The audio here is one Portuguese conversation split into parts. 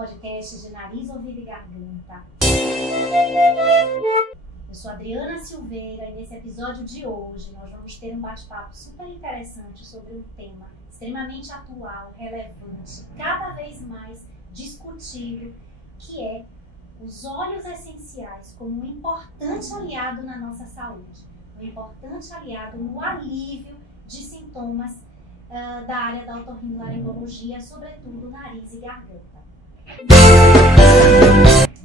podcast de Nariz, Ouvido e Garganta. Eu sou Adriana Silveira e nesse episódio de hoje nós vamos ter um bate-papo super interessante sobre um tema extremamente atual, relevante, cada vez mais discutido, que é os óleos essenciais como um importante aliado na nossa saúde, um importante aliado no alívio de sintomas da área da otorrinolaringologia, sobretudo nariz e garganta.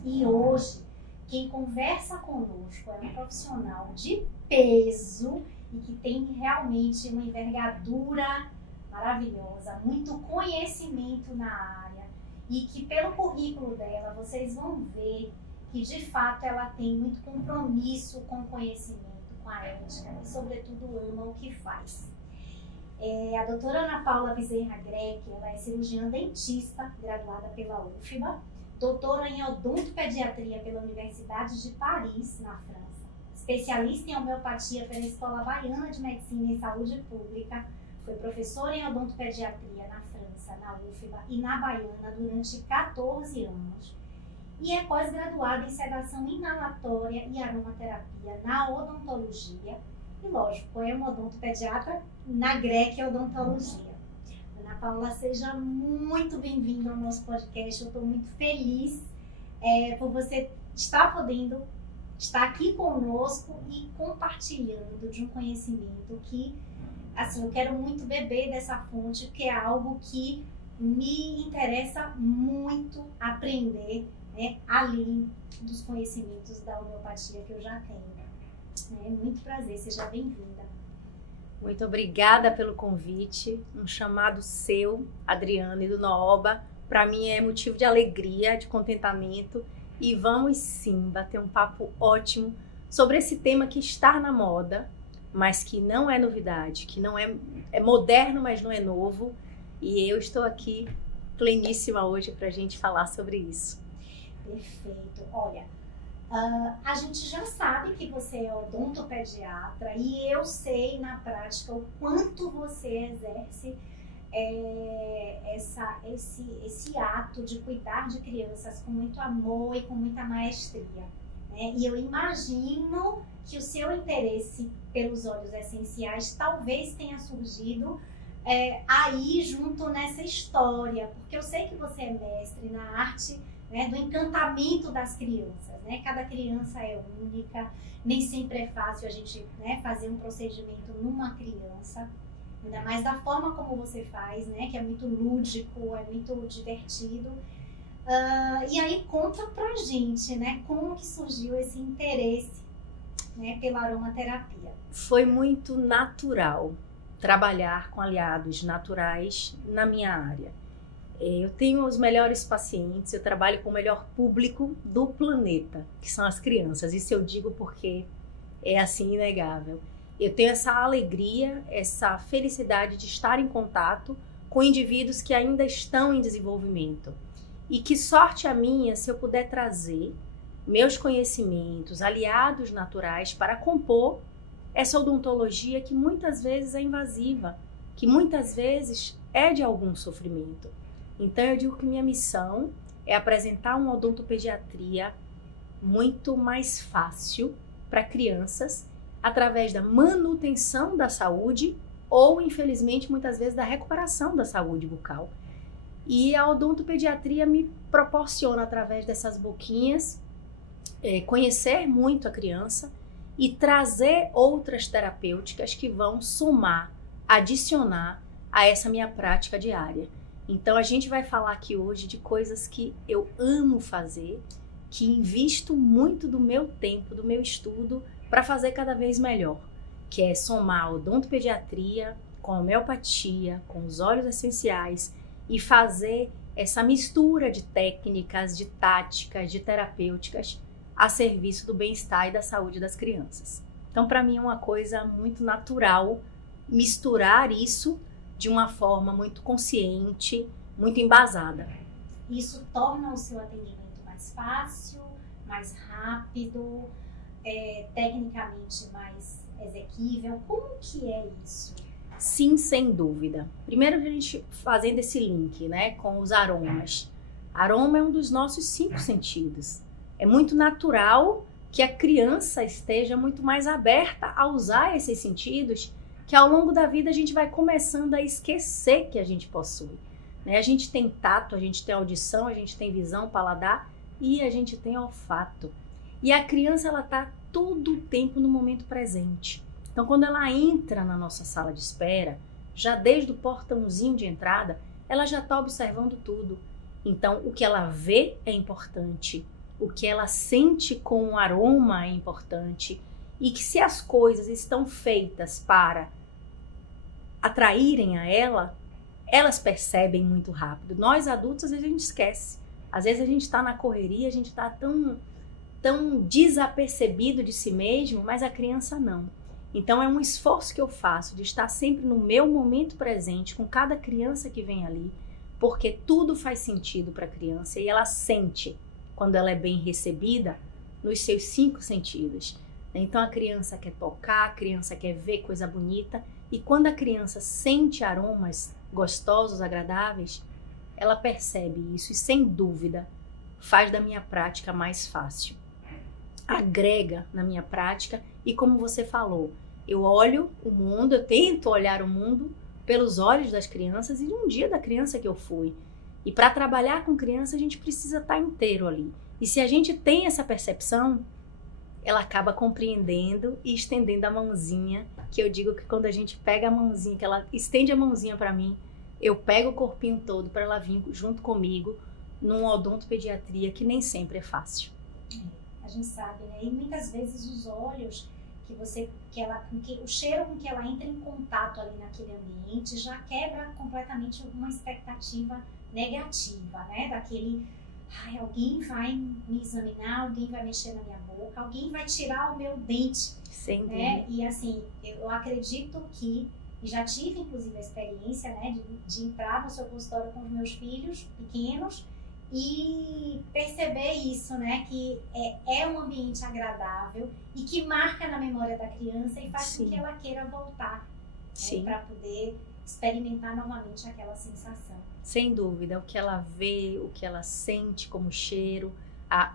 E hoje, quem conversa conosco é um profissional de peso e que tem realmente uma envergadura maravilhosa, muito conhecimento na área e que pelo currículo dela vocês vão ver que de fato ela tem muito compromisso com o conhecimento, com a ética e sobretudo ama o que faz. A doutora Ana Paula Bezerra Greck, ela é cirurgiã dentista, graduada pela UFBA, doutora em odontopediatria pela Universidade de Paris, na França, especialista em homeopatia pela Escola Baiana de Medicina e Saúde Pública, foi professora em odontopediatria na França, na UFBA e na Baiana durante 14 anos, e é pós-graduada em sedação inalatória e aromaterapia na odontologia. E lógico, é uma odontopediatra na Greck Odontologia. Ana Paula, seja muito bem-vinda ao nosso podcast. Eu estou muito feliz por você estar podendo estar aqui conosco e compartilhando de um conhecimento que, assim, eu quero muito beber dessa fonte, porque é algo que me interessa muito aprender, né, além dos conhecimentos da homeopatia que eu já tenho. É muito prazer, seja bem-vinda. Muito obrigada pelo convite, um chamado seu, Adriana, e do Nooba, para mim é motivo de alegria, de contentamento, e vamos sim bater um papo ótimo sobre esse tema que está na moda, mas que não é novidade, que não é moderno, mas não é novo, e eu estou aqui pleníssima hoje para a gente falar sobre isso. Perfeito. Olha, a gente já sabe que você é odontopediatra e eu sei na prática o quanto você exerce esse ato de cuidar de crianças com muito amor e com muita maestria, né? E eu imagino que o seu interesse pelos óleos essenciais talvez tenha surgido aí junto nessa história, porque eu sei que você é mestre na arte, né, do encantamento das crianças, né? Cada criança é única, nem sempre é fácil a gente, né, fazer um procedimento numa criança, ainda mais da forma como você faz, né, que é muito lúdico, é muito divertido. E aí conta pra gente, né, como que surgiu esse interesse, né, pela aromaterapia. Foi muito natural trabalhar com aliados naturais na minha área. Eu tenho os melhores pacientes, eu trabalho com o melhor público do planeta, que são as crianças. Isso eu digo porque é assim inegável. Eu tenho essa alegria, essa felicidade de estar em contato com indivíduos que ainda estão em desenvolvimento. E que sorte a minha se eu puder trazer meus conhecimentos, aliados naturais para compor essa odontologia que muitas vezes é invasiva, que muitas vezes é de algum sofrimento. Então eu digo que minha missão é apresentar uma odontopediatria muito mais fácil para crianças através da manutenção da saúde ou, infelizmente, muitas vezes da recuperação da saúde bucal. E a odontopediatria me proporciona, através dessas boquinhas, conhecer muito a criança e trazer outras terapêuticas que vão somar, adicionar a essa minha prática diária. Então a gente vai falar aqui hoje de coisas que eu amo fazer, que invisto muito do meu tempo, do meu estudo para fazer cada vez melhor, que é somar a odontopediatria com a homeopatia, com os óleos essenciais e fazer essa mistura de técnicas, de táticas, de terapêuticas a serviço do bem-estar e da saúde das crianças. Então para mim é uma coisa muito natural misturar isso de uma forma muito consciente, muito embasada. Isso torna o seu atendimento mais fácil, mais rápido, tecnicamente mais exequível. Como que é isso? Sim, sem dúvida. Primeiro a gente fazendo esse link, né, com os aromas. Aroma é um dos nossos 5 sentidos. É muito natural que a criança esteja muito mais aberta a usar esses sentidos, que ao longo da vida a gente vai começando a esquecer que a gente possui. A gente tem tato, a gente tem audição, a gente tem visão, paladar e a gente tem olfato. E a criança, ela está todo o tempo no momento presente. Então, quando ela entra na nossa sala de espera, já desde o portãozinho de entrada, ela já está observando tudo. Então, o que ela vê é importante, o que ela sente com o aroma é importante, e que se as coisas estão feitas para atraírem a ela, elas percebem muito rápido. Nós adultos, às vezes a gente esquece. Às vezes a gente está na correria, a gente está tão desapercebido de si mesmo, mas a criança não. Então é um esforço que eu faço de estar sempre no meu momento presente com cada criança que vem ali, porque tudo faz sentido para a criança e ela sente quando ela é bem recebida nos seus 5 sentidos. Então a criança quer tocar, a criança quer ver coisa bonita, e quando a criança sente aromas gostosos, agradáveis, ela percebe isso e, sem dúvida, faz da minha prática mais fácil. Agrega na minha prática e, como você falou, eu olho o mundo, eu tento olhar o mundo pelos olhos das crianças e um dia da criança que eu fui. E para trabalhar com criança a gente precisa estar inteiro ali. E se a gente tem essa percepção, ela acaba compreendendo e estendendo a mãozinha, que eu digo que quando a gente pega a mãozinha, que ela estende a mãozinha para mim, eu pego o corpinho todo para ela vir junto comigo num odontopediatria que nem sempre é fácil. A gente sabe, né? E muitas vezes os olhos o cheiro com que ela entra em contato ali naquele ambiente já quebra completamente uma expectativa negativa, né? Daquele, alguém vai me examinar, alguém vai mexer na minha boca, alguém vai tirar o meu dente. Sem dúvida. Né? E assim, eu acredito que, e já tive inclusive a experiência, né, de entrar no seu consultório com os meus filhos pequenos e perceber isso, né, que é um ambiente agradável e que marca na memória da criança e faz com que ela queira voltar, né, para poder experimentar novamente aquela sensação. Sem dúvida, o que ela vê, o que ela sente como cheiro,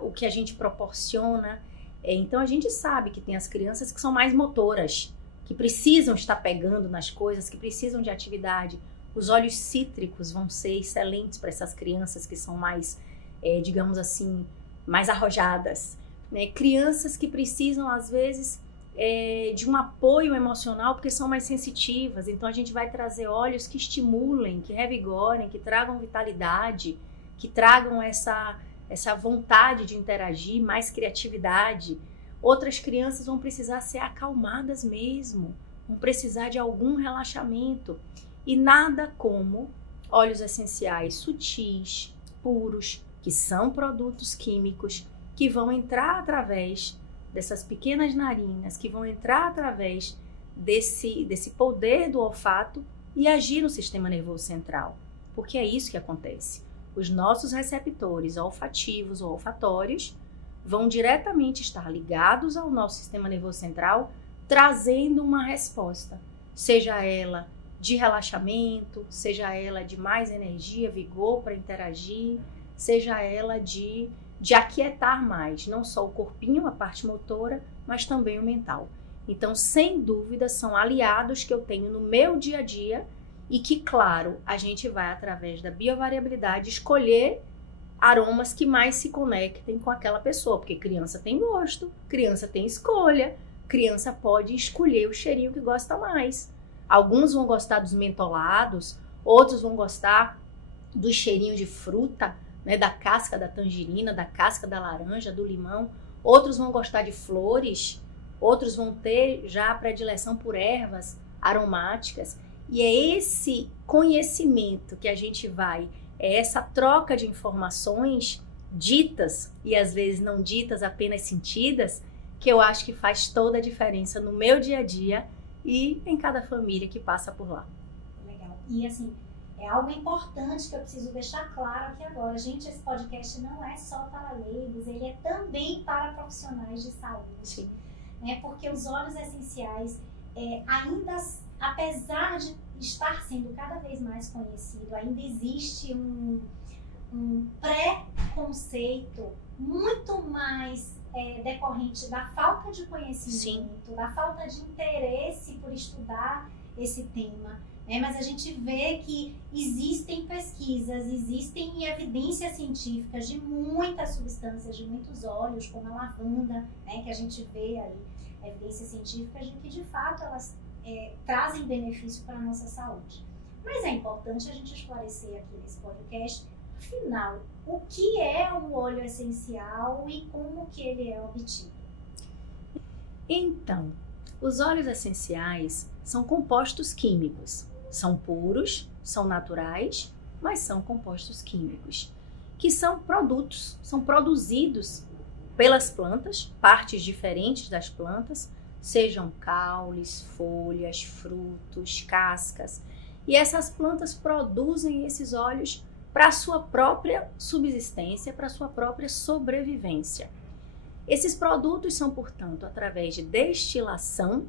o que a gente proporciona. Então a gente sabe que tem as crianças que são mais motoras, que precisam estar pegando nas coisas, que precisam de atividade. Os óleos cítricos vão ser excelentes para essas crianças que são mais, digamos assim, mais arrojadas, né? Crianças que precisam, às vezes, de um apoio emocional, porque são mais sensitivas. Então a gente vai trazer óleos que estimulem, que revigorem, que tragam vitalidade, que tragam essa vontade de interagir, mais criatividade. Outras crianças vão precisar ser acalmadas mesmo, vão precisar de algum relaxamento. E nada como óleos essenciais sutis, puros, que são produtos químicos, que vão entrar através dessas pequenas narinas, que vão entrar através desse poder do olfato e agir no sistema nervoso central. Porque é isso que acontece. Os nossos receptores olfativos ou olfatórios vão diretamente estar ligados ao nosso sistema nervoso central, trazendo uma resposta, seja ela de relaxamento, seja ela de mais energia, vigor para interagir, seja ela de aquietar mais, não só o corpinho, a parte motora, mas também o mental. Então, sem dúvida, são aliados que eu tenho no meu dia a dia e que, claro, a gente vai, através da biovariabilidade, escolher aromas que mais se conectem com aquela pessoa, porque criança tem gosto, criança tem escolha, criança pode escolher o cheirinho que gosta mais. Alguns vão gostar dos mentolados, outros vão gostar do cheirinho de fruta, né, da casca da tangerina, da casca da laranja, do limão. Outros vão gostar de flores, outros vão ter já a predileção por ervas aromáticas. E é esse conhecimento que a gente vai, é essa troca de informações ditas e às vezes não ditas, apenas sentidas, que eu acho que faz toda a diferença no meu dia a dia e em cada família que passa por lá. Legal. E assim, é algo importante que eu preciso deixar claro aqui agora. Gente, esse podcast não é só para leigos, ele é também para profissionais de saúde. Sim. Né? Porque os óleos essenciais, ainda, apesar de estar sendo cada vez mais conhecido, ainda existe um preconceito muito mais decorrente da falta de conhecimento, da falta de interesse por estudar esse tema. Mas a gente vê que existem pesquisas, existem evidências científicas de muitas substâncias, de muitos óleos, como a lavanda, que a gente vê aí, evidências científicas de que de fato elas trazem benefício para a nossa saúde. Mas é importante a gente esclarecer aqui nesse podcast, afinal, o que é um óleo essencial e como que ele é obtido? Então, os óleos essenciais são compostos químicos. São puros, são naturais, mas são compostos químicos, que são produtos, são produzidos pelas plantas, partes diferentes das plantas, sejam caules, folhas, frutos, cascas. E essas plantas produzem esses óleos para a sua própria subsistência, para a sua própria sobrevivência. Esses produtos são, portanto, através de destilação,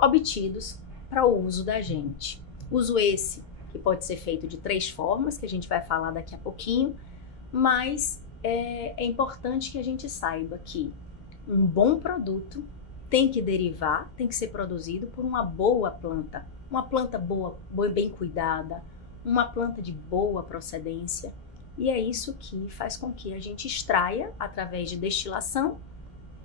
obtidos para o uso da gente. Uso esse que pode ser feito de 3 formas, que a gente vai falar daqui a pouquinho, mas é importante que a gente saiba que um bom produto tem que derivar, tem que ser produzido por uma boa planta. Uma planta boa, bem cuidada, uma planta de boa procedência. E é isso que faz com que a gente extraia, através de destilação,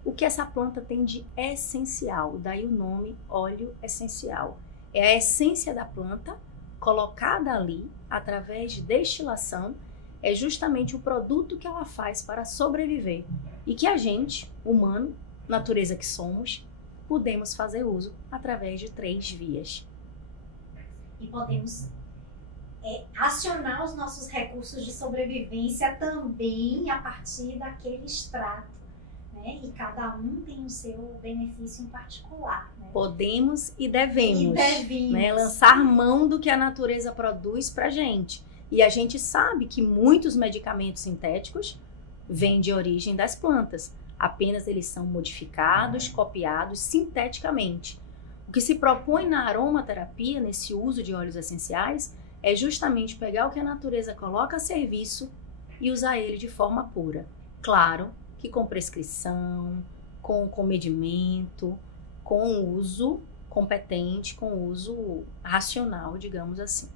o que essa planta tem de essencial. Daí o nome óleo essencial. É a essência da planta colocada ali, através de destilação, é justamente o produto que ela faz para sobreviver. E que a gente, humano, natureza que somos, podemos fazer uso através de 3 vias. E podemos acionar os nossos recursos de sobrevivência também a partir daquele extrato, e cada um tem o seu benefício em particular. Podemos e devemos, lançar mão do que a natureza produz para a gente. E a gente sabe que muitos medicamentos sintéticos vêm de origem das plantas, apenas eles são modificados, copiados sinteticamente. O que se propõe na aromaterapia, nesse uso de óleos essenciais, é justamente pegar o que a natureza coloca a serviço e usar ele de forma pura. Claro que com prescrição, com comedimento, com uso competente, com uso racional, digamos assim.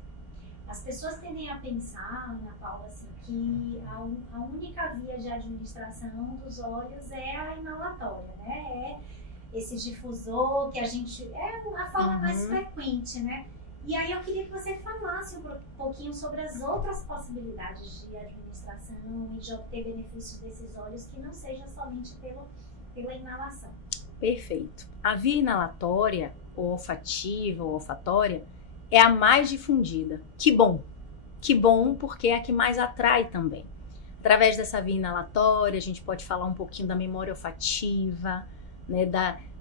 As pessoas tendem a pensar, Ana Paula, assim, que a única via de administração dos óleos é a inalatória, É esse difusor que a gente... É a forma mais frequente, E aí eu queria que você falasse um pouquinho sobre as outras possibilidades de administração e de obter benefícios desses óleos que não seja somente pela inalação. Perfeito. A via inalatória, ou olfativa, ou olfatória, é a mais difundida. Que bom! Que bom, porque é a que mais atrai também. Através dessa via inalatória, a gente pode falar um pouquinho da memória olfativa,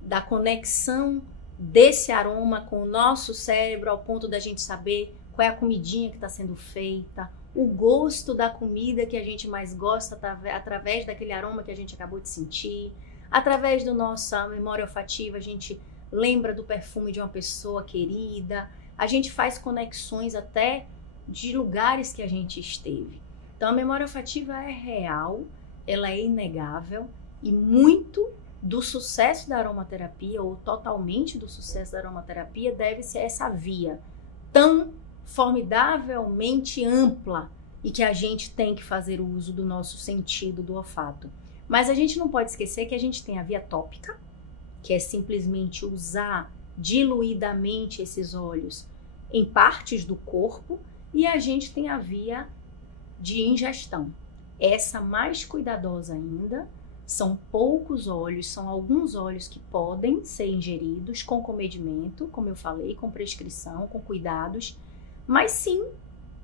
da conexão desse aroma com o nosso cérebro, ao ponto da gente saber qual é a comidinha que está sendo feita, o gosto da comida que a gente mais gosta através daquele aroma que a gente acabou de sentir. Através da nossa memória olfativa, a gente lembra do perfume de uma pessoa querida, a gente faz conexões até de lugares que a gente esteve. Então a memória olfativa é real, ela é inegável e muito do sucesso da aromaterapia, ou totalmente do sucesso da aromaterapia, deve-se a essa via tão formidavelmente ampla e que a gente tem que fazer o uso do nosso sentido do olfato. Mas a gente não pode esquecer que a gente tem a via tópica, que é simplesmente usar diluidamente esses óleos em partes do corpo, e a gente tem a via de ingestão. Essa mais cuidadosa ainda. São poucos óleos, são alguns óleos que podem ser ingeridos com comedimento, como eu falei, com prescrição, com cuidados, mas sim,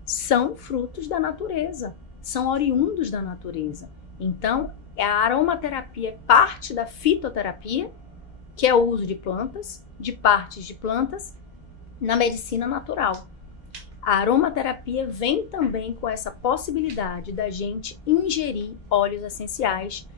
são frutos da natureza, são oriundos da natureza. Então, a aromaterapia é parte da fitoterapia, que é o uso de plantas, de partes de plantas, na medicina natural. A aromaterapia vem também com essa possibilidade da gente ingerir óleos essenciais.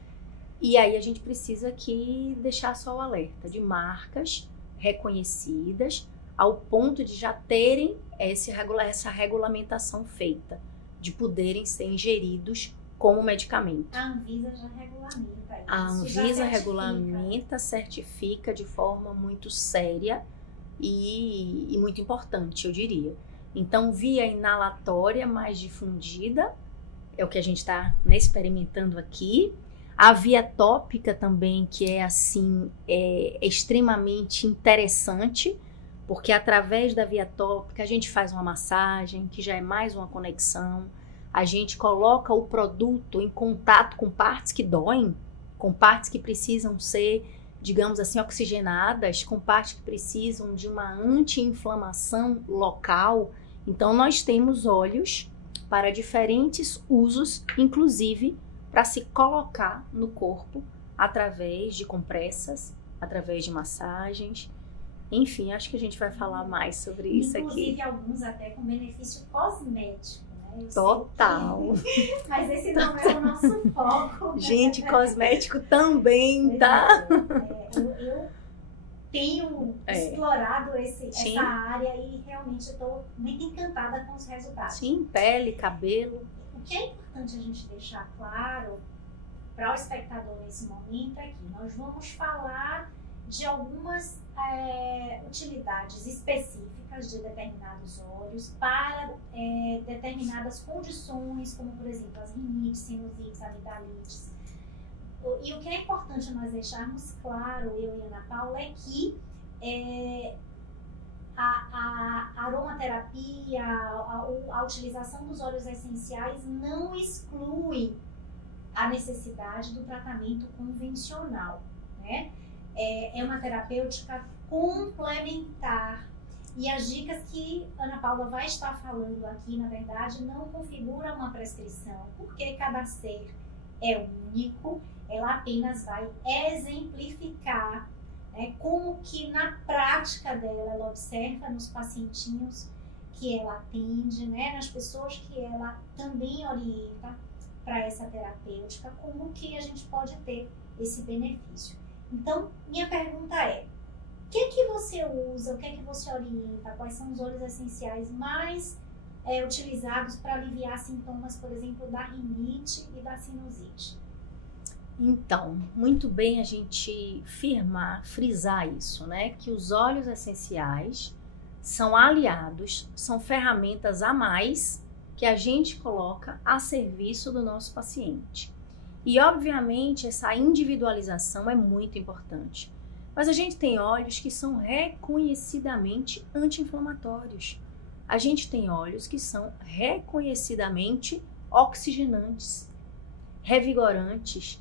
E aí a gente precisa aqui deixar só o alerta de marcas reconhecidas ao ponto de já terem essa regulamentação feita. de poderem ser ingeridos como medicamento. A Anvisa já regulamenta isso. A Anvisa regulamenta, certifica de forma muito séria e muito importante, eu diria. Então, via inalatória mais difundida, é o que a gente está, né, experimentando aqui. A via tópica também, que é assim, é extremamente interessante, porque através da via tópica a gente faz uma massagem, que já é mais uma conexão. A gente coloca o produto em contato com partes que doem, com partes que precisam ser, digamos assim, oxigenadas, com partes que precisam de uma anti-inflamação local. Então, nós temos óleos para diferentes usos, inclusive para se colocar no corpo através de compressas, através de massagens. Enfim, acho que a gente vai falar mais sobre isso aqui. Inclusive, alguns até com benefício cosmético. Total. Mas esse não é o nosso foco. Gente, cosmético também, tá? Eu tenho explorado essa área e realmente estou muito encantada com os resultados. Sim, pele, cabelo. O que é importante a gente deixar claro para o espectador nesse momento é que nós vamos falar de algumas utilidades específicas de determinados óleos para determinadas condições, como por exemplo as rinites, sinusites, amigdalites. E o que é importante nós deixarmos claro, eu e Ana Paula, é que a aromaterapia, a utilização dos óleos essenciais não exclui a necessidade do tratamento convencional, né? É uma terapêutica complementar. E as dicas que Ana Paula vai estar falando aqui, na verdade, não configuram uma prescrição, porque cada ser é único, ela apenas vai exemplificar, né, como que na prática dela, ela observa nos pacientinhos que ela atende, né, nas pessoas que ela também orienta para essa terapêutica, como que a gente pode ter esse benefício. Então, minha pergunta é, o que você usa, o que você orienta, quais são os óleos essenciais mais utilizados para aliviar sintomas, por exemplo, da rinite e da sinusite? Então, muito bem a gente frisar isso, né? Que os óleos essenciais são aliados, são ferramentas a mais que a gente coloca a serviço do nosso paciente. E, obviamente, essa individualização é muito importante. Mas a gente tem óleos que são reconhecidamente anti-inflamatórios. A gente tem óleos que são reconhecidamente oxigenantes, revigorantes,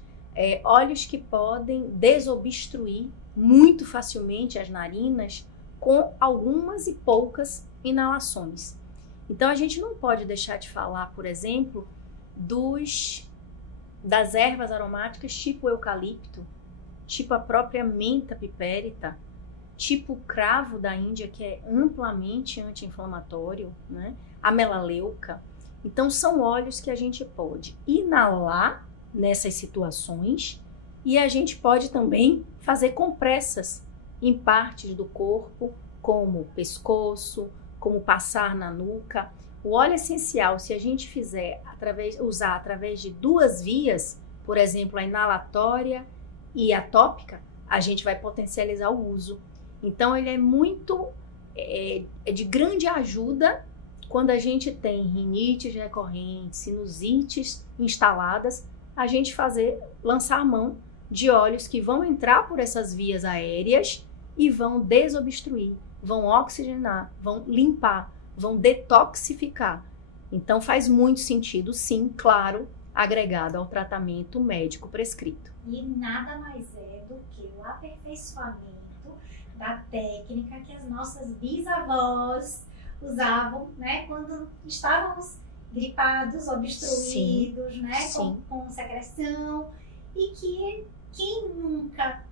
óleos que podem desobstruir muito facilmente as narinas com algumas e poucas inalações. Então, a gente não pode deixar de falar, por exemplo, das ervas aromáticas tipo eucalipto, tipo a própria menta pipérita, tipo o cravo da Índia, que é amplamente anti-inflamatório, né? A melaleuca. Então, são óleos que a gente pode inalar nessas situações e a gente pode também fazer compressas em partes do corpo, como o pescoço, como passar na nuca. O óleo essencial, se a gente usar através de duas vias, por exemplo, a inalatória e a tópica, a gente vai potencializar o uso. Então, ele é muito de grande ajuda quando a gente tem rinites recorrentes, sinusites instaladas, a gente lançar mão de óleos que vão entrar por essas vias aéreas e vão desobstruir, vão oxigenar, vão limpar, vão detoxificar. Então, faz muito sentido, sim, claro, agregado ao tratamento médico prescrito. E nada mais é do que o aperfeiçoamento da técnica que as nossas bisavós usavam, né, quando estávamos gripados, obstruídos, sim, né, sim, com secreção, e que quem nunca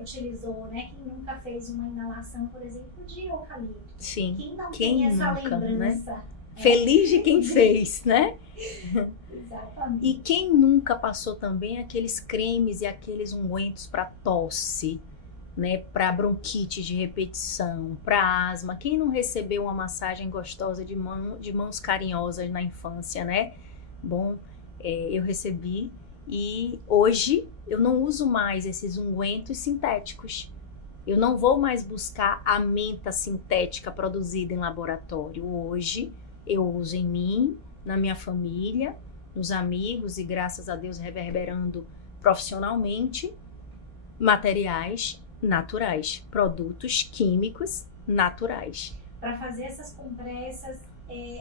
utilizou, né, quem nunca fez uma inalação, por exemplo, de eucalipto. Sim. Quem não tem essa nunca, lembrança? Né? Feliz de quem fez, né? Exatamente. E quem nunca passou também aqueles cremes e aqueles ungüentos para tosse, né, para bronquite de repetição, para asma. Quem não recebeu uma massagem gostosa de mãos carinhosas na infância, né? Bom, eu recebi e hoje eu não uso mais esses ungüentos sintéticos. Eu não vou mais buscar a menta sintética produzida em laboratório. Hoje eu uso em mim, na minha família, nos amigos e graças a Deus reverberando profissionalmente materiais naturais, produtos químicos naturais. Para fazer essas compressas,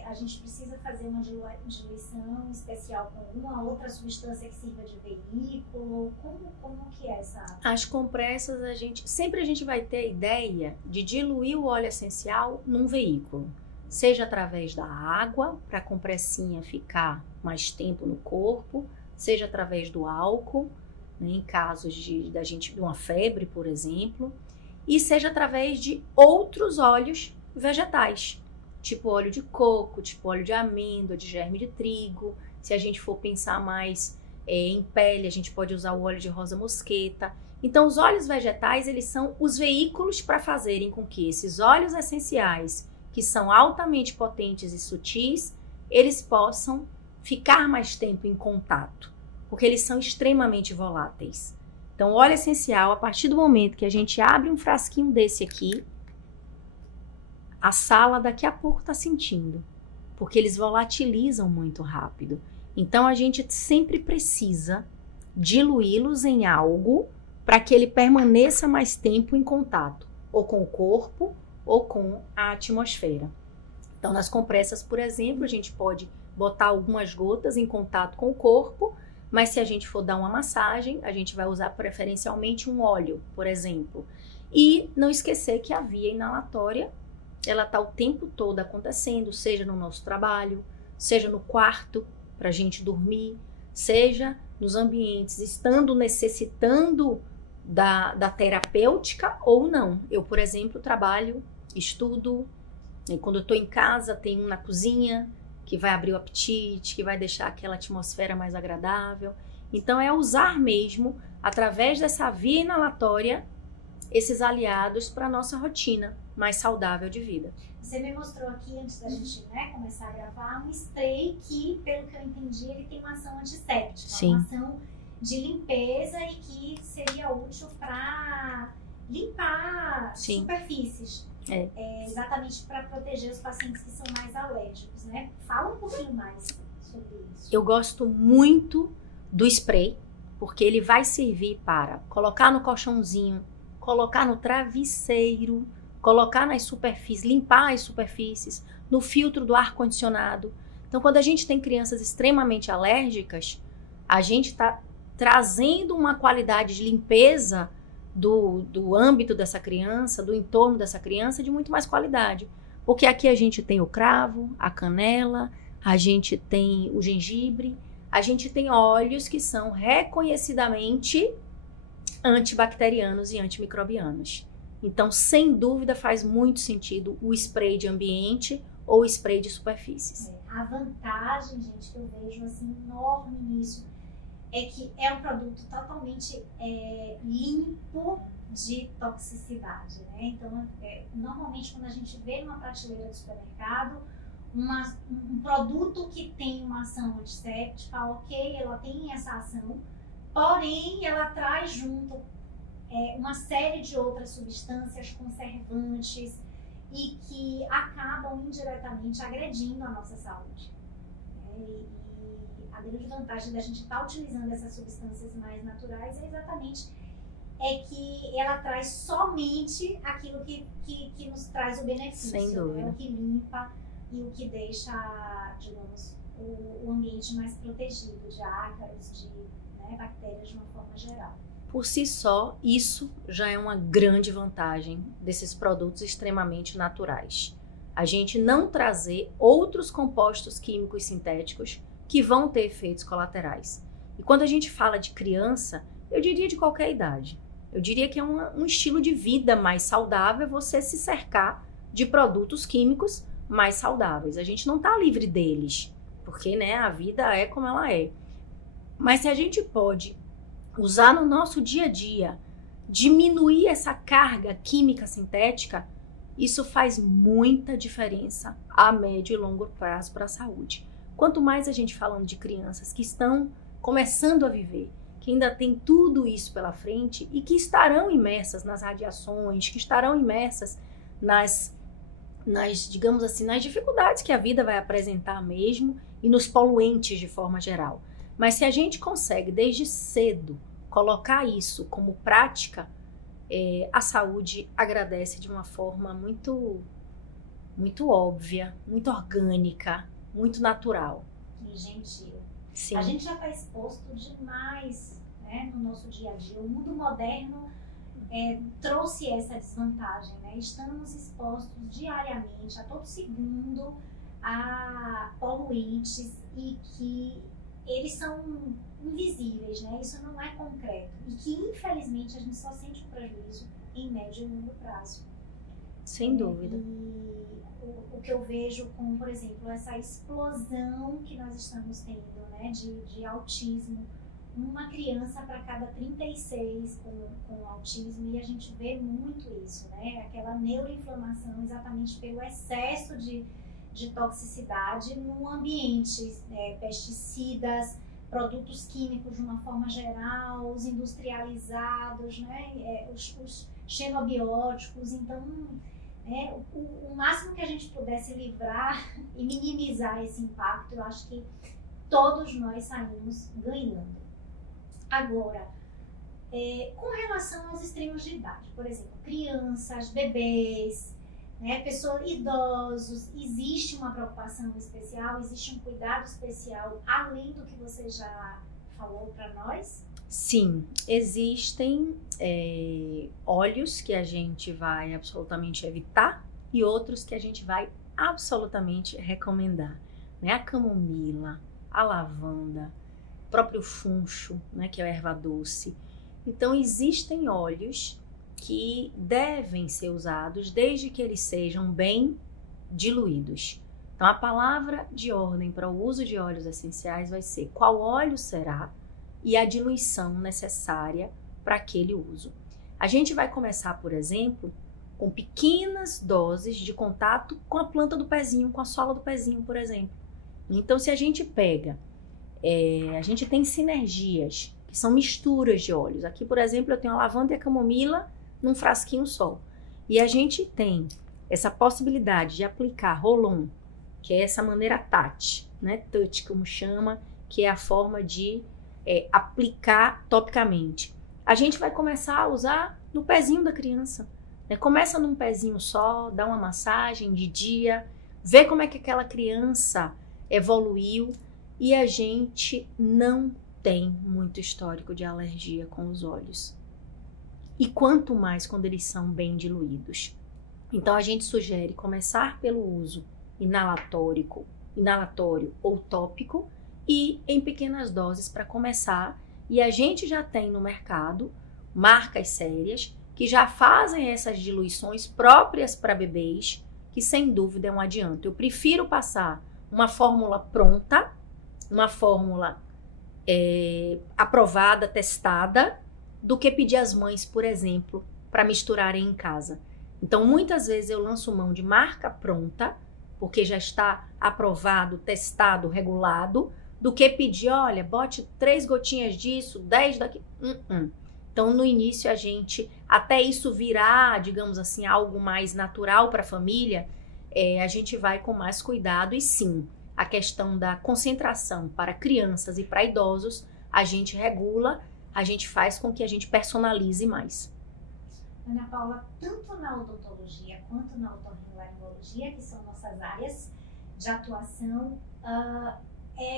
a gente precisa fazer uma diluição especial com uma outra substância que sirva de veículo? Como que é essa? As compressas, a gente vai ter a ideia de diluir o óleo essencial num veículo. Seja através da água, para a compressinha ficar mais tempo no corpo, seja através do álcool, né, em casos de uma febre, por exemplo, e seja através de outros óleos vegetais, tipo óleo de coco, tipo óleo de amêndoa, de germe de trigo. Se a gente for pensar mais em pele, a gente pode usar o óleo de rosa mosqueta. Então, os óleos vegetais, eles são os veículos para fazerem com que esses óleos essenciais, que são altamente potentes e sutis, eles possam ficar mais tempo em contato, porque eles são extremamente voláteis. Então, o óleo essencial, a partir do momento que a gente abre um frasquinho desse aqui, a sala daqui a pouco está sentindo, porque eles volatilizam muito rápido. Então, a gente sempre precisa diluí-los em algo para que ele permaneça mais tempo em contato, ou com o corpo, ou com a atmosfera. Então, nas compressas, por exemplo, a gente pode botar algumas gotas em contato com o corpo, mas se a gente for dar uma massagem, a gente vai usar preferencialmente um óleo, por exemplo. E não esquecer que a via inalatória, ela está o tempo todo acontecendo, seja no nosso trabalho, seja no quarto, para a gente dormir, seja nos ambientes, estando necessitando da terapêutica ou não. Eu, por exemplo, trabalho, estudo, e quando eu estou em casa, tem um na cozinha, que vai abrir o apetite, que vai deixar aquela atmosfera mais agradável. Então, é usar mesmo, através dessa via inalatória, esses aliados para a nossa rotina mais saudável de vida. Você me mostrou aqui, antes da gente começar a gravar, um spray que, pelo que eu entendi, ele tem uma ação antisséptica. Sim. Uma ação de limpeza e que seria útil para limpar Sim. superfícies. Exatamente para proteger os pacientes que são mais alérgicos, né? Fala um pouquinho mais sobre isso. Eu gosto muito do spray, porque ele vai servir para colocar no colchãozinho, colocar no travesseiro, colocar nas superfícies, limpar as superfícies, no filtro do ar-condicionado. Então, quando a gente tem crianças extremamente alérgicas, a gente está trazendo uma qualidade de limpeza do âmbito dessa criança, do entorno dessa criança, de muito mais qualidade. Porque aqui a gente tem o cravo, a canela, a gente tem o gengibre, a gente tem óleos que são reconhecidamente antibacterianos e antimicrobianos. Então, sem dúvida, faz muito sentido o spray de ambiente ou o spray de superfícies. A vantagem, gente, que eu vejo assim, enorme nisso, é que é um produto totalmente limpo de toxicidade, né? Então, normalmente, quando a gente vê numa prateleira de supermercado um produto que tem uma ação antisséptica, ok, ela tem essa ação, porém, ela traz junto uma série de outras substâncias conservantes e que acabam indiretamente agredindo a nossa saúde. E a grande vantagem da gente estar utilizando essas substâncias mais naturais é exatamente que ela traz somente aquilo que nos traz o benefício. Sem dúvida. O que limpa e o que deixa, digamos, o ambiente mais protegido de ácaros, de bactérias de uma forma geral. Por si só, isso já é uma grande vantagem desses produtos extremamente naturais. A gente não trazer outros compostos químicos sintéticos que vão ter efeitos colaterais. E quando a gente fala de criança, eu diria de qualquer idade. Eu diria que é um estilo de vida mais saudável você se cercar de produtos químicos mais saudáveis. A gente não está livre deles, porque a vida é como ela é. Mas se a gente pode usar no nosso dia a dia diminuir essa carga química sintética, isso faz muita diferença a médio e longo prazo para a saúde. Quanto mais a gente falando de crianças que estão começando a viver, que ainda tem tudo isso pela frente e que estarão imersas nas radiações, que estarão imersas digamos assim, nas dificuldades que a vida vai apresentar mesmo e nos poluentes de forma geral. Mas se a gente consegue desde cedo colocar isso como prática, a saúde agradece de uma forma muito, muito óbvia, muito orgânica, muito natural. E gentil. Sim. A gente já está exposto demais, né, no nosso dia a dia. O mundo moderno trouxe essa desvantagem, né? Estamos expostos diariamente, a todo segundo, a poluentes e que eles são invisíveis, né? Isso não é concreto e que infelizmente a gente só sente o prejuízo em médio e longo prazo. Sem dúvida. E o que eu vejo como, por exemplo, essa explosão que nós estamos tendo, né, de autismo, uma criança para cada 36 com autismo, e a gente vê muito isso, né? Aquela neuroinflamação exatamente pelo excesso de toxicidade no ambiente, pesticidas, produtos químicos de uma forma geral, os industrializados, né? Os xenobióticos. Então, o máximo que a gente pudesse livrar e minimizar esse impacto, eu acho que todos nós saímos ganhando. Agora, com relação aos extremos de idade, por exemplo, crianças, bebês, né, pessoas, idosos, existe uma preocupação especial, existe um cuidado especial, além do que você já falou para nós? Sim, existem óleos que a gente vai absolutamente evitar e outros que a gente vai absolutamente recomendar, né? A camomila, a lavanda, o próprio funcho, né, que é a erva doce. Então, existem óleos que devem ser usados desde que eles sejam bem diluídos. Então, a palavra de ordem para o uso de óleos essenciais vai ser qual óleo será e a diluição necessária para aquele uso. A gente vai começar, por exemplo, com pequenas doses de contato com a planta do pezinho, com a sola do pezinho, por exemplo. Então, se a gente pega, a gente tem sinergias, que são misturas de óleos. Aqui, por exemplo, eu tenho a lavanda e a camomila num frasquinho só. E a gente tem essa possibilidade de aplicar roll-on, que é essa maneira touch, né? Touch, como chama, que é a forma de aplicar topicamente. A gente vai começar a usar no pezinho da criança, né? Começa num pezinho só, dá uma massagem de dia, vê como é que aquela criança evoluiu, e a gente não tem muito histórico de alergia com os óleos. E quanto mais quando eles são bem diluídos. Então a gente sugere começar pelo uso inalatório ou tópico e em pequenas doses para começar. E a gente já tem no mercado marcas sérias que já fazem essas diluições próprias para bebês, que sem dúvida é um adianto. Eu prefiro passar uma fórmula pronta, uma fórmula aprovada, testada, do que pedir às mães, por exemplo, para misturarem em casa. Então, muitas vezes eu lanço mão de marca pronta, porque já está aprovado, testado, regulado, do que pedir, olha, bote 3 gotinhas disso, 10 daqui. Então, no início, a gente, até isso virar, digamos assim, algo mais natural para a família, a gente vai com mais cuidado. E sim, a questão da concentração para crianças e para idosos, a gente regula, a gente faz com que a gente personalize mais. Ana Paula, tanto na odontologia quanto na otorrinolaringologia, que são nossas áreas de atuação,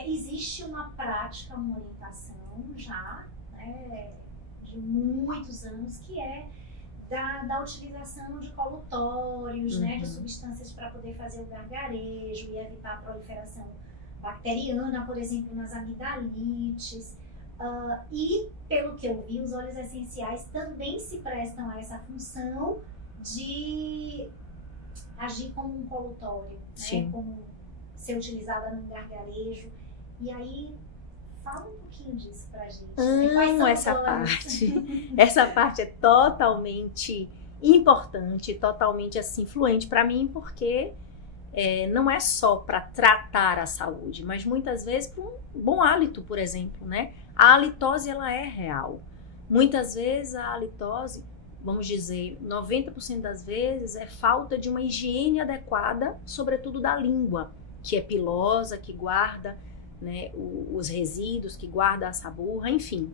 existe uma prática, uma orientação já, né, de muitos anos, que é da utilização de colutórios, né, de substâncias para poder fazer o gargarejo e evitar a proliferação bacteriana, por exemplo, nas amidalites. E, pelo que eu vi, os óleos essenciais também se prestam a essa função de agir como um colutório, né? Como ser utilizada no gargarejo. E aí Fala um pouquinho disso pra gente. Amo essa parte. Essa parte é totalmente importante, totalmente assim, fluente para mim, porque não é só para tratar a saúde, mas muitas vezes para um bom hálito, por exemplo, né? A halitose, ela é real. Muitas vezes a halitose, vamos dizer, 90% das vezes é falta de uma higiene adequada, sobretudo da língua, que é pilosa, que guarda, né, os resíduos, que guarda a saburra, enfim.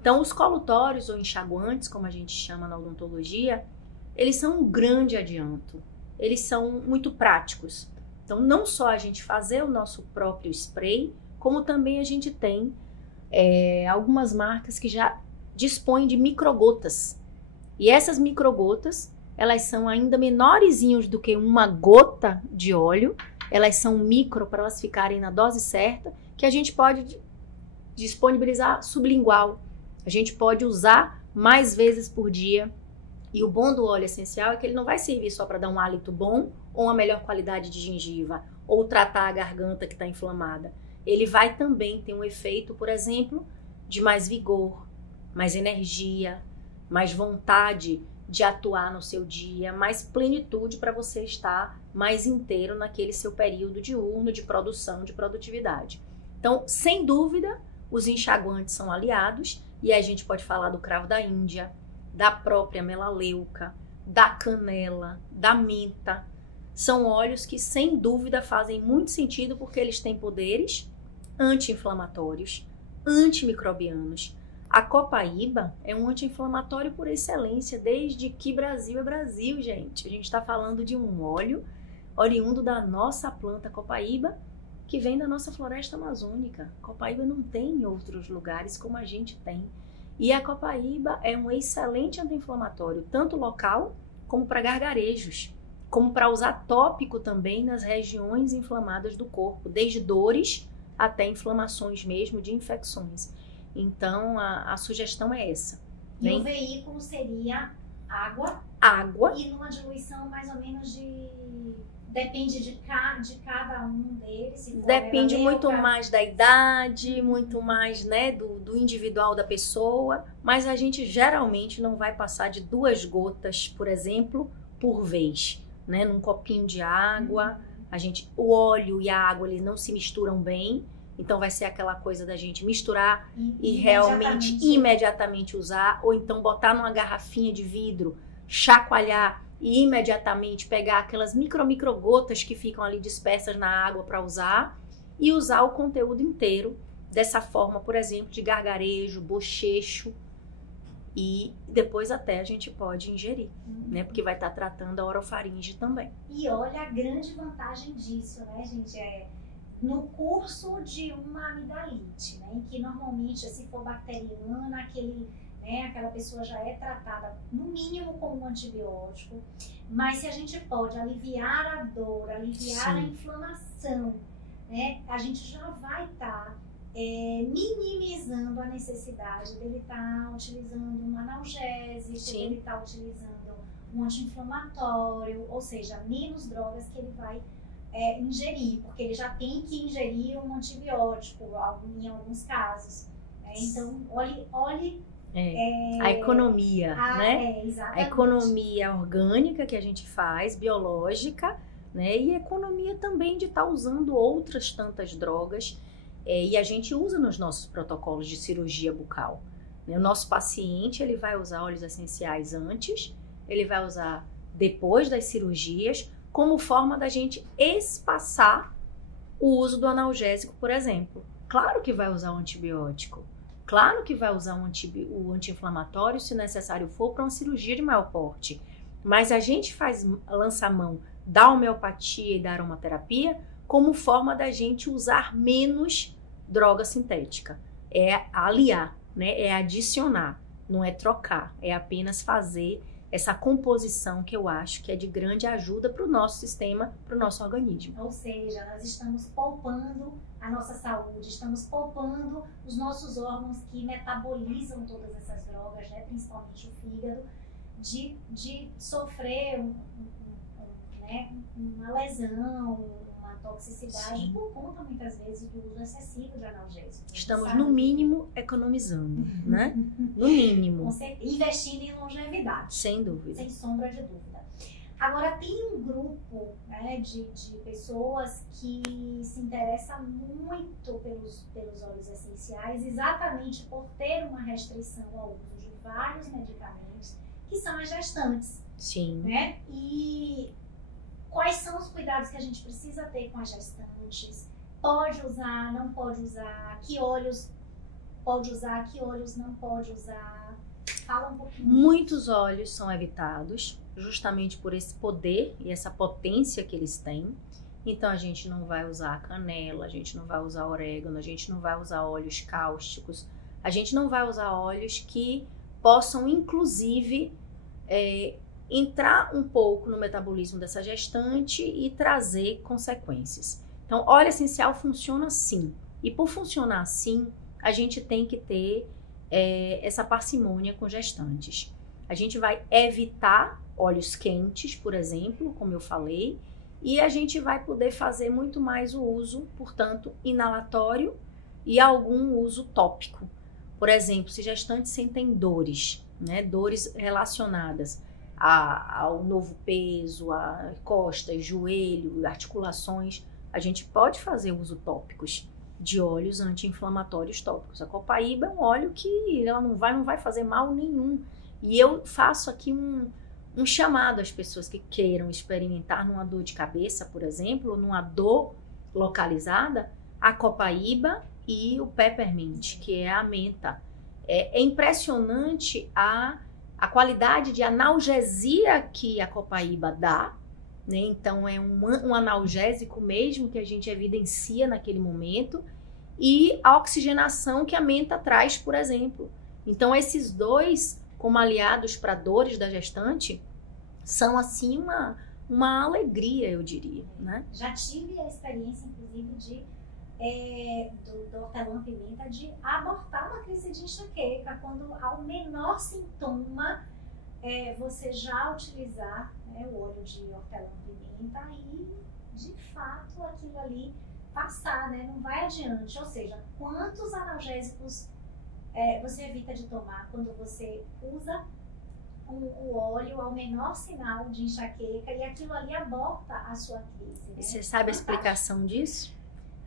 Então, os colutórios ou enxaguantes, como a gente chama na odontologia, eles são um grande adianto. Eles são muito práticos. Então, não só a gente fazer o nosso próprio spray, como também a gente tem algumas marcas que já dispõem de microgotas. E essas microgotas, elas são ainda menorzinhos do que uma gota de óleo. Elas são micro para elas ficarem na dose certa, que a gente pode disponibilizar sublingual. A gente pode usar mais vezes por dia. E o bom do óleo essencial é que ele não vai servir só para dar um hálito bom ou uma melhor qualidade de gengiva ou tratar a garganta que está inflamada. Ele vai também ter um efeito, por exemplo, de mais vigor, mais energia, mais vontade de atuar no seu dia, mais plenitude para você estar mais inteiro naquele seu período diurno de produção, de produtividade. Então, sem dúvida, os enxaguantes são aliados e a gente pode falar do cravo da Índia, da própria melaleuca, da canela, da menta. São óleos que, sem dúvida, fazem muito sentido porque eles têm poderes anti-inflamatórios, antimicrobianos. A copaíba é um anti-inflamatório por excelência, desde que Brasil é Brasil, gente. A gente está falando de um óleo oriundo da nossa planta copaíba, que vem da nossa floresta amazônica. Copaíba não tem em outros lugares como a gente tem. E a copaíba é um excelente anti-inflamatório, tanto local como para gargarejos, como para usar tópico também nas regiões inflamadas do corpo, desde dores até inflamações mesmo de infecções. Então, a sugestão é essa. E o veículo seria água. Água. E numa diluição mais ou menos de... Depende de cada um deles. Depende muito mais da idade, muito mais, né, do individual da pessoa. Mas a gente geralmente não vai passar de 2 gotas, por exemplo, por vez, né? Num copinho de água. O óleo e a água, eles não se misturam bem. Então vai ser aquela coisa da gente misturar e realmente imediatamente usar, ou então botar numa garrafinha de vidro, chacoalhar e imediatamente pegar aquelas micro gotas que ficam ali dispersas na água para usar e usar o conteúdo inteiro dessa forma, por exemplo, de gargarejo, bochecho, e depois até a gente pode ingerir, né? Porque vai estar tratando a orofaringe também. E olha a grande vantagem disso, né, gente? No curso de uma amidalite, né, em que normalmente, se for bacteriana, aquela pessoa já é tratada, no mínimo, com um antibiótico, mas se a gente pode aliviar a dor, aliviar a inflamação, né, a gente já vai estar minimizando a necessidade dele estar utilizando um analgésico, dele estar utilizando um anti-inflamatório, ou seja, menos drogas que ele vai ingerir, porque ele já tem que ingerir um antibiótico em alguns casos. Então, olhe a economia, né? Exatamente. A economia orgânica que a gente faz, biológica, né? E a economia também de estar usando outras tantas drogas, e a gente usa nos nossos protocolos de cirurgia bucal. Né? O nosso paciente, ele vai usar óleos essenciais antes, ele vai usar depois das cirurgias, como forma da gente espaçar o uso do analgésico, por exemplo. Claro que vai usar um antibiótico, claro que vai usar o anti-inflamatório, se necessário for, para uma cirurgia de maior porte. Mas a gente lança a mão da homeopatia e da aromaterapia como forma da gente usar menos droga sintética. É aliar, né? É adicionar, não é trocar, é apenas fazer essa composição que eu acho que é de grande ajuda para o nosso sistema, para o nosso organismo. Ou seja, nós estamos poupando a nossa saúde, estamos poupando os nossos órgãos que metabolizam todas essas drogas, né, principalmente o fígado, de sofrer uma lesão, uma toxicidade. Sim. Por conta, muitas vezes, do uso excessivo de analgésicos. Estamos, no mínimo, economizando, né? No mínimo. Investindo em longevidade. Sem dúvida. Sem sombra de dúvida. Agora, tem um grupo, né, de pessoas que se interessa muito pelos óleos essenciais, exatamente por ter uma restrição ao uso de vários medicamentos, que são as gestantes. Sim. Né? E quais são os cuidados que a gente precisa ter com as gestantes? Pode usar, não pode usar? Que óleos pode usar, que óleos não pode usar? Fala um pouquinho. Muitos óleos são evitados, justamente por esse poder e essa potência que eles têm. Então a gente não vai usar canela, a gente não vai usar orégano, a gente não vai usar óleos cáusticos, a gente não vai usar óleos que possam, inclusive, entrar um pouco no metabolismo dessa gestante e trazer consequências. Então, óleo essencial funciona assim. E por funcionar assim, a gente tem que ter essa parcimônia com gestantes. A gente vai evitar óleos quentes, por exemplo, como eu falei, e a gente vai poder fazer muito mais o uso, portanto, inalatório e algum uso tópico. Por exemplo, se gestantes sentem dores, né, dores relacionadas ao novo peso, a costas, joelho, articulações, a gente pode fazer uso tópicos de óleos anti-inflamatórios tópicos. A copaíba é um óleo que ela não vai fazer mal nenhum. E eu faço aqui um chamado às pessoas que queiram experimentar numa dor de cabeça, por exemplo, numa dor localizada, a copaíba e o peppermint, que é a menta. É impressionante a qualidade de analgesia que a copaíba dá, né? Então é um analgésico mesmo que a gente evidencia naquele momento, e a oxigenação que a menta traz, por exemplo. Então esses dois, como aliados para dores da gestante, são assim uma alegria, eu diria, né? Já tive a experiência, inclusive, do hortelã-pimenta de abortar uma crise de enxaqueca, quando ao menor sintoma você já utilizar, né, o óleo de hortelã-pimenta e, de fato, aquilo ali passar, né, não vai adiante. Ou seja, quantos analgésicos você evita de tomar quando você usa o óleo ao menor sinal de enxaqueca e aquilo ali aborta a sua crise, né? E você sabe a explicação disso?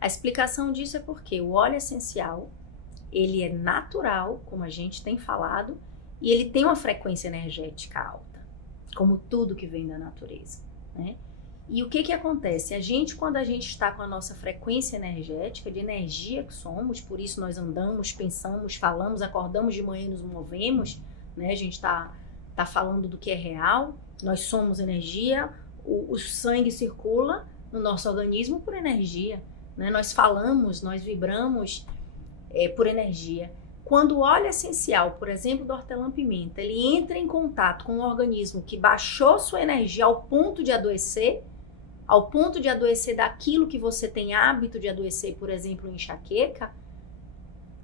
A explicação disso é porque o óleo essencial, ele é natural, como a gente tem falado, e ele tem uma frequência energética alta, como tudo que vem da natureza, né? E o que acontece? Quando a gente está com a nossa frequência energética, de energia que somos, por isso nós andamos, pensamos, falamos, acordamos de manhã e nos movemos, né? A gente está falando do que é real, nós somos energia, o sangue circula no nosso organismo por energia, né? Nós falamos, nós vibramos por energia. Quando o óleo essencial, por exemplo, do hortelã-pimenta, ele entra em contato com um organismo que baixou sua energia ao ponto de adoecer daquilo que você tem hábito de adoecer, por exemplo, enxaqueca,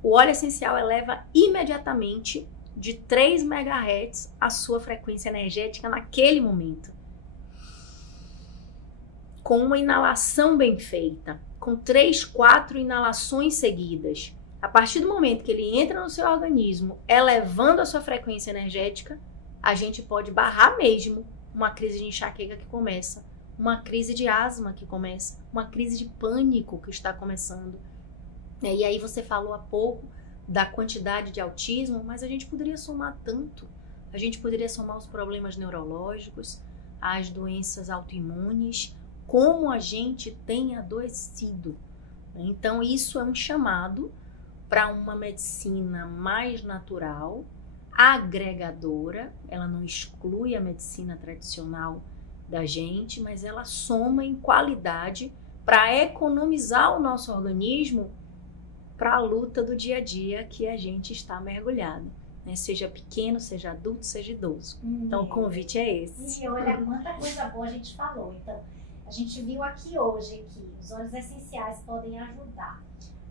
o óleo essencial eleva imediatamente de 3 MHz a sua frequência energética naquele momento. Com uma inalação bem feita, com 3, 4 inalações seguidas, a partir do momento que ele entra no seu organismo, elevando a sua frequência energética, a gente pode barrar mesmo uma crise de enxaqueca que começa, uma crise de asma que começa, uma crise de pânico que está começando. E aí você falou há pouco da quantidade de autismo, mas a gente poderia somar tanto. A gente poderia somar os problemas neurológicos, as doenças autoimunes, como a gente tem adoecido. Então isso é um chamado para uma medicina mais natural, agregadora. Ela não exclui a medicina tradicional da gente, mas ela soma em qualidade para economizar o nosso organismo para a luta do dia a dia que a gente está mergulhado, né? Seja pequeno, seja adulto, seja idoso. Então o convite é esse. E olha quanta coisa boa a gente falou. Então, a gente viu aqui hoje que os óleos essenciais podem ajudar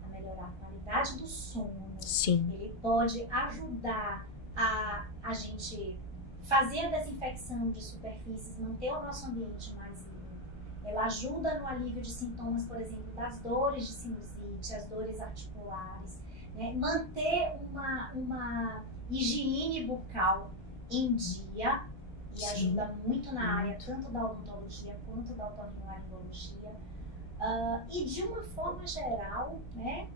a melhorar a qualidade do sono. Sim. Ele pode ajudar a gente fazer a desinfecção de superfícies, manter o nosso ambiente mais limpo. Ela ajuda no alívio de sintomas, por exemplo, das dores de sinusite, as dores articulares, né? Manter uma higiene bucal em dia, e ajuda muito na área tanto da odontologia quanto da otorrinolaringologia. E de uma forma geral, né,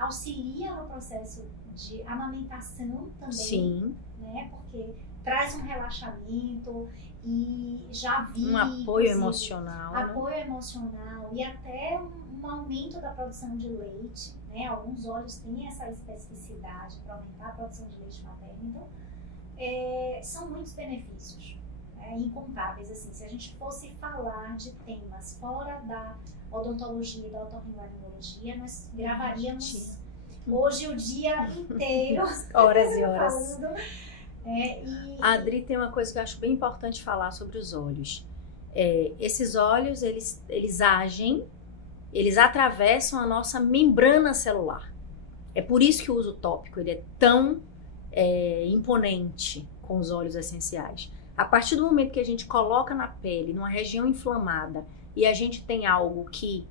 auxilia no processo de amamentação também. Sim. Né, porque traz um relaxamento e já vi... Um apoio emocional. Apoio emocional e até um aumento da produção de leite, né? Alguns óleos têm essa especificidade para aumentar a produção de leite materno. Então, são muitos benefícios, incontáveis. Assim, se a gente fosse falar de temas fora da odontologia e da otorrinolaringologia, nós gravaríamos hoje o dia inteiro. Horas e horas. A Adri tem uma coisa que eu acho bem importante falar sobre os óleos. Esses óleos, eles agem, eles atravessam a nossa membrana celular. É por isso que o uso tópico ele é tão imponente com os óleos essenciais. A partir do momento que a gente coloca na pele, numa região inflamada, e a gente tem algo que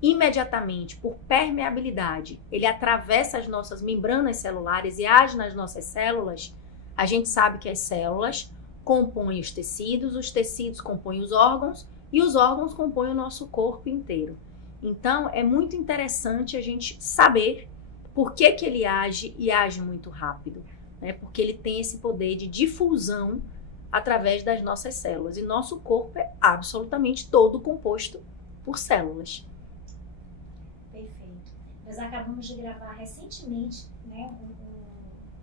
imediatamente, por permeabilidade, ele atravessa as nossas membranas celulares e age nas nossas células, a gente sabe que as células compõem os tecidos compõem os órgãos e os órgãos compõem o nosso corpo inteiro. Então, é muito interessante a gente saber por que ele age e age muito rápido, né? Porque ele tem esse poder de difusão através das nossas células. E nosso corpo é absolutamente todo composto por células. Perfeito. Nós acabamos de gravar recentemente, né,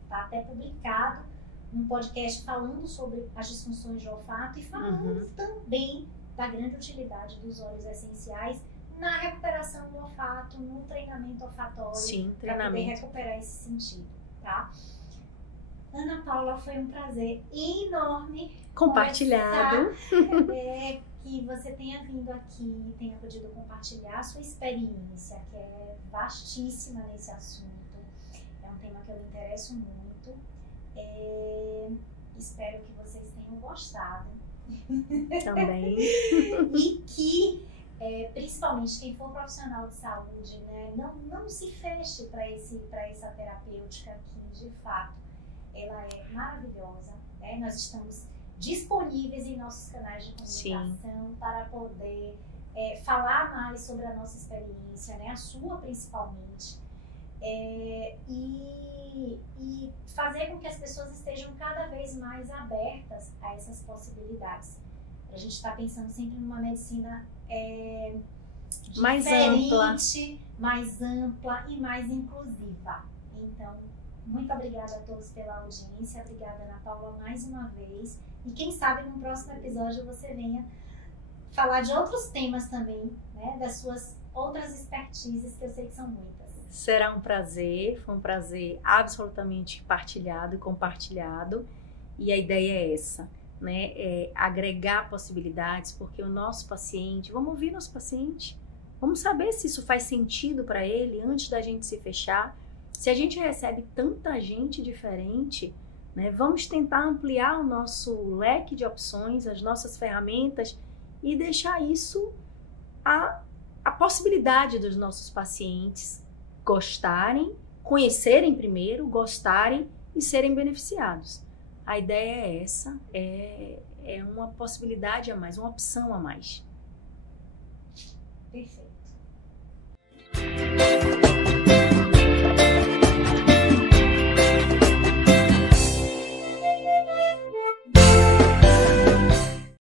tá até publicado, um podcast falando sobre as disfunções de olfato e falando também da grande utilidade dos óleos essenciais na recuperação do olfato, no treinamento olfatório. Sim, para poder recuperar esse sentido, tá? Ana Paula, foi um prazer enorme compartilhado. Que você tenha vindo aqui, tenha podido compartilhar a sua experiência, que é vastíssima nesse assunto. É um tema que eu me interesso muito. Espero que vocês tenham gostado. Também. E que, principalmente quem for profissional de saúde, né, não se feche para essa terapêutica que, de fato, ela é maravilhosa. Né? Nós estamos disponíveis em nossos canais de comunicação para poder falar mais sobre a nossa experiência, né? A sua principalmente. E fazer com que as pessoas estejam cada vez mais abertas a essas possibilidades. A gente está pensando sempre numa medicina mais ampla e mais inclusiva. Então, muito obrigada a todos pela audiência, obrigada Ana Paula mais uma vez. E quem sabe no próximo episódio você venha falar de outros temas também, né? Das suas outras expertises, que eu sei que são muitas. Será um prazer, foi um prazer absolutamente partilhado e compartilhado. E a ideia é essa, né? Agregar possibilidades, porque o nosso paciente, vamos ouvir nosso paciente, vamos saber se isso faz sentido para ele antes da gente se fechar. Se a gente recebe tanta gente diferente, né, vamos tentar ampliar o nosso leque de opções, as nossas ferramentas e deixar isso a possibilidade dos nossos pacientes gostarem, conhecerem primeiro, gostarem e serem beneficiados. A ideia é essa, é uma possibilidade a mais, uma opção a mais. Perfeito.